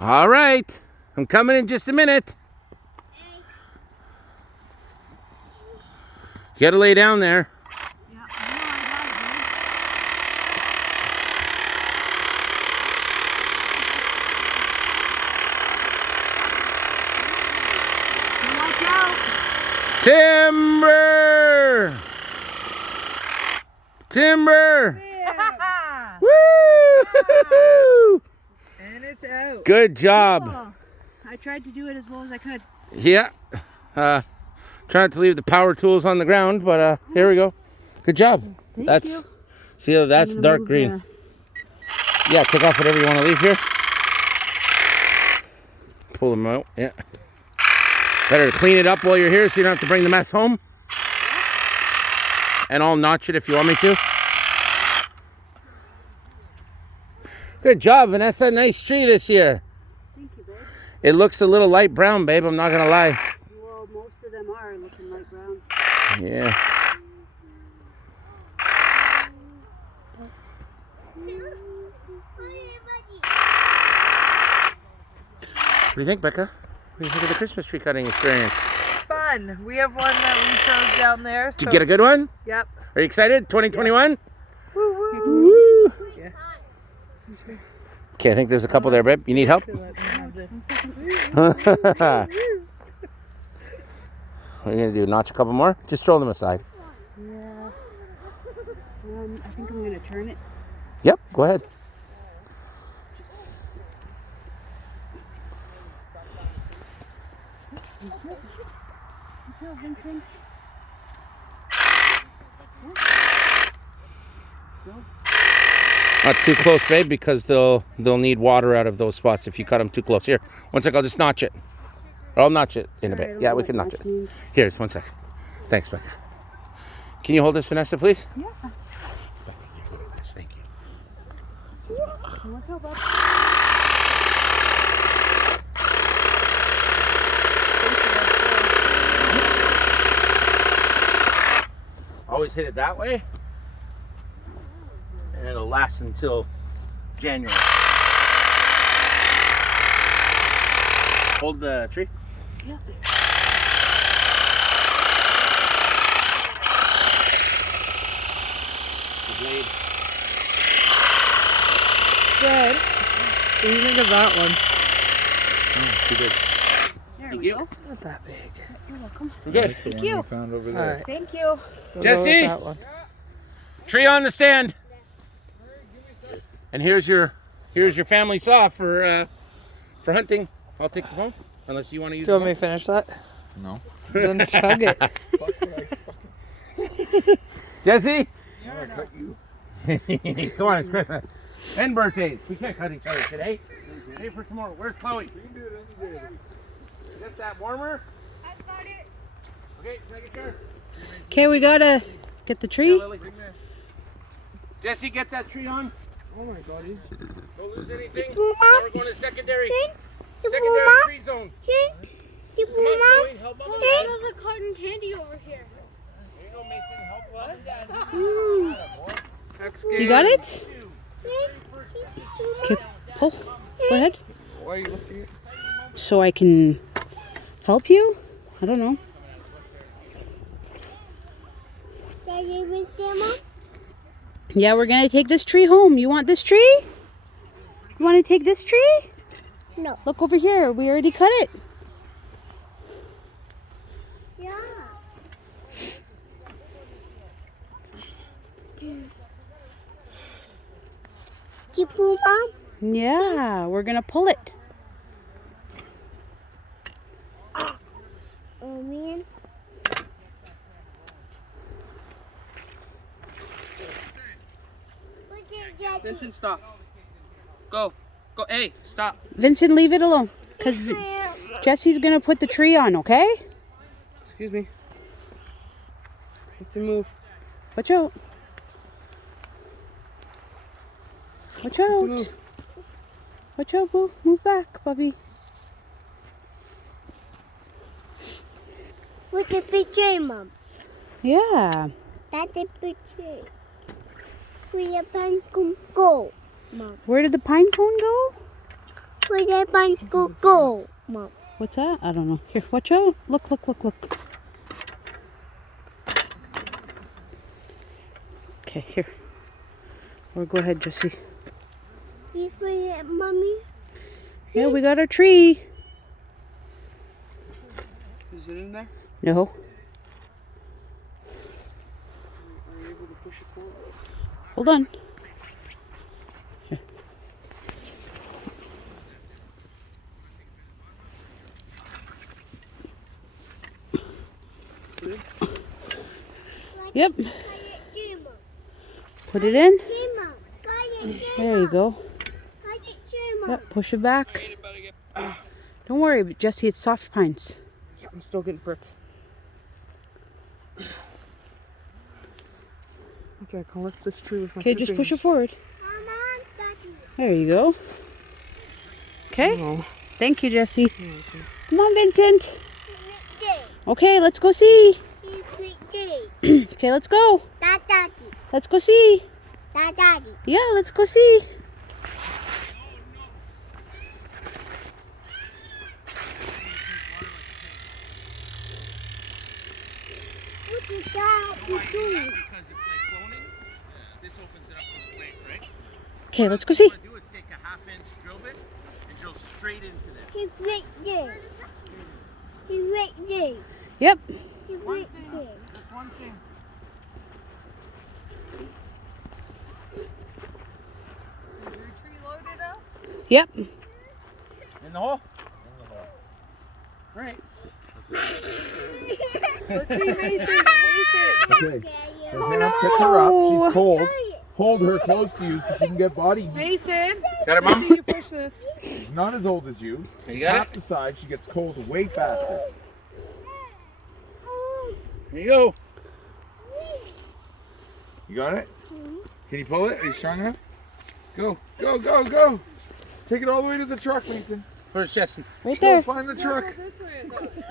All right. I'm coming in just a minute. You gotta lay down there. Yeah, I know, I got Timber! Timber! it. Woo! And it's out. Good job. Oh, I tried to do it as low as I could. Yeah. Try not to leave the power tools on the ground, but here we go. Good job. Thank you. See, that's dark green. Yeah, take off whatever you want to leave here. Pull them out. Yeah. Better to clean it up while you're here so you don't have to bring the mess home. And I'll notch it if you want me to. Good job, Vanessa. Nice tree this year. Thank you, babe. It looks a little light brown, babe. I'm not going to lie. Well, most of them are looking light brown. Yeah. What do you think, Becca? What do you think of the Christmas tree cutting experience? Fun. We have one that we chose down there. Did you get a good one? Yep. Are you excited? 2021? Woo woo. Woo! Yeah. Okay, I think there's a couple there, babe. You need help? Let me have this. What are you going to do? Notch a couple more? Just throw them aside. Yeah. I think I'm going to turn it. Yep, go ahead. Go, Vincent. Not too close, babe, because they'll need water out of those spots if you cut them too close. Here, one sec, I'll just notch it. Or I'll notch it in a bit. Yeah, we can notch it. Here, just 1 sec. Thanks, Becca. Can you hold this, Vanessa, please? Yeah. Thank you. Look how bad. Always hit it that way. And it'll last until January. Hold the tree. Yeah. The blade. Good. What do you think of that one? Oh, too big. There Thank we you. go. Not that big. You're welcome. We're good. The one you. we found over All there. right. Thank you. We'll Jesse? go with that one. Tree on the stand. And here's your family saw for hunting. I'll take the phone unless you want to use Do you the want me to finish that? No. Then chug it. Jesse? I cut you. Come on, it's Christmas. And birthdays. We can't cut each other today. Save for tomorrow. Where's Chloe? You can do it any day. Is that warmer? I got it. Okay, make it sure. Okay, we gotta get the Yeah, tree. Lily. Jesse, get that tree on. Oh my God, he's... Don't lose anything. Now we're going to secondary tree zone. Come on, Chloe. Help Mom and Dad. There's a cotton candy over here. Here you go, Mason. Help Mom and Dad. That's You got it? Okay, pull. Go ahead. Why are you looking at? So I can help you? I don't know. Yeah, we're gonna take this tree home. You want this tree? You want to take this tree? No. Look over here. We already cut it. Yeah. You pull, Mom? Yeah, we're gonna pull it. Oh, man. Vincent, stop. Go. Go. Hey, stop. Vincent, leave it alone. Because Jesse's gonna put the tree on, okay? Excuse me. Have to move. Watch out. Watch out. move. Watch out, boo. Move back, puppy. What's the picture, Mom? Yeah. That's the picture. We are going to go, Mom. Where did the pine cone go? Put it on go, Mom. What's that? I don't know. Here, watch out. Look, look, look, look. Okay, here. Or go ahead, Jesse. You put it, Mommy. Yeah, we got our tree. Is it in there? No. Are you able to push it forward? Hold on. Yep. Put it in. There you go. Yep, push it back. Don't worry, but Jesse, it's soft pines. Yeah, I'm still getting pricked. Okay, I can lift this tree with my Okay, two just push it fingers. forward. There you go. Okay. Oh. Thank you, Jesse. Okay. Come on, Vincent. Okay, let's go see. Okay, let's go. Let's go see. Yeah, let's go see. What is that you do? Because it's like cloning. This opens it up to the plate, right? Okay, let's go see. What I do is take a 1/2-inch drill bit and drill straight into this. He's right there. He's right there. Yep. He's right there. Just one thing. Yep. In the hole? Right. Okay. Oh, Now pick her up. She's cold. Hold her close to you so she can get body heat. Mason, Got it, Mom? you push this. She's not as old as you. You got Tap the side. She gets cold way faster. Here you go. You got it? Can you pull it? Are you strong enough? Go, go, go, go. Take it all the way to the truck, Mason. Where's Jesse? Right Go there. find the truck.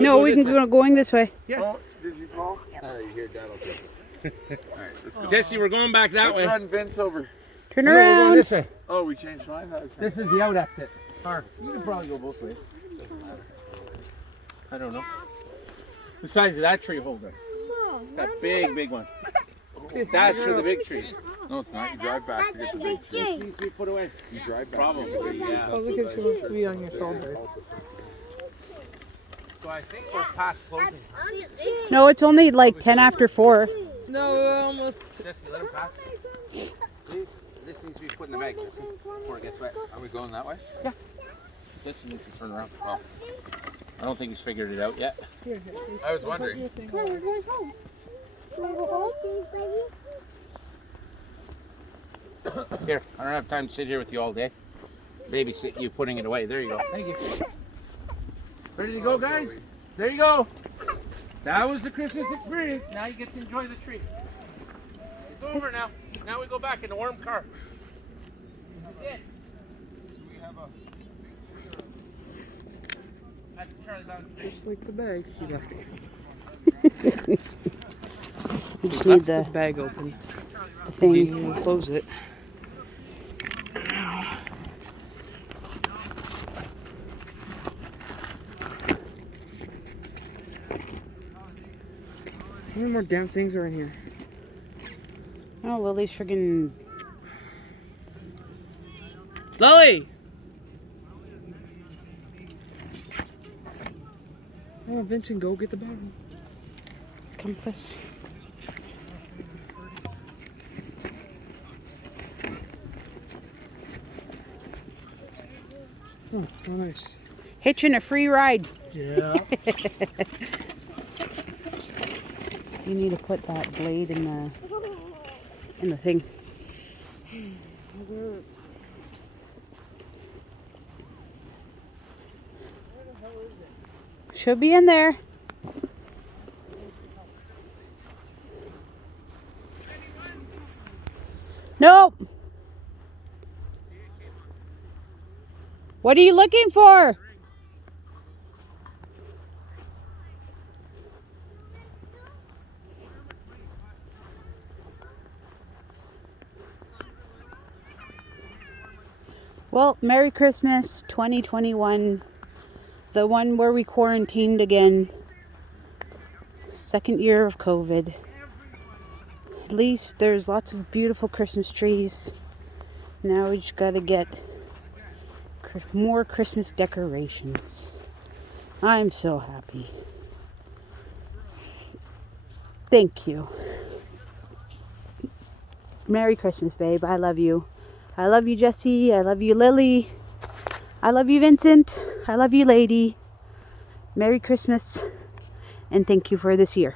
No, we can go going this way. Yeah. Oh, did you fall? You hear Dad will take it. All right, let's go. Jesse, we're going back that Let's way. run Vince over. Turn No, we're going around. this way. Oh, we changed mine? This is the out exit. Or you can probably go both ways. I don't know. The size of that tree holder. That big one. That's for the big tree. No, it's not. You drive back to get the big tree. 3 foot away. You drive back. Probably, yeah. Oh, look at you be on your shoulders. So I think we're past closing. No, it's only like 10 after 4. No, almost. Jesse, let him pass. This needs to be put in the bag, Jesse, before it gets wet. Are we going that way? This needs to turn around. Oh. I don't think he's figured it out yet. I was wondering. Here, I don't have time to sit here with you all day. Babysit you putting it away. There you go. Thank you. Ready to go, guys? There you go. That was the Christmas experience. Now you get to enjoy the tree. It's over now. Now we go back in the warm car. That's it. That's Charlie Brown. Just like the bag. You We just need the bag open. thing. You close it. How many more damn things are in here? Oh, Lily's friggin' Lily! Oh, Vincent, go get the bag. compass. Oh, nice. Hitching a free ride. Yeah. You need to put that blade in the thing. Should be in there. Nope. What are you looking for? Well, Merry Christmas 2021. The one where we quarantined again. Second year of COVID. At least there's lots of beautiful Christmas trees. Now we just gotta get more Christmas decorations. I'm so happy. Thank you. Merry Christmas, babe. I love you. I love you, Jesse. I love you, Lily. I love you, Vincent. I love you, lady. Merry Christmas. And thank you for this year.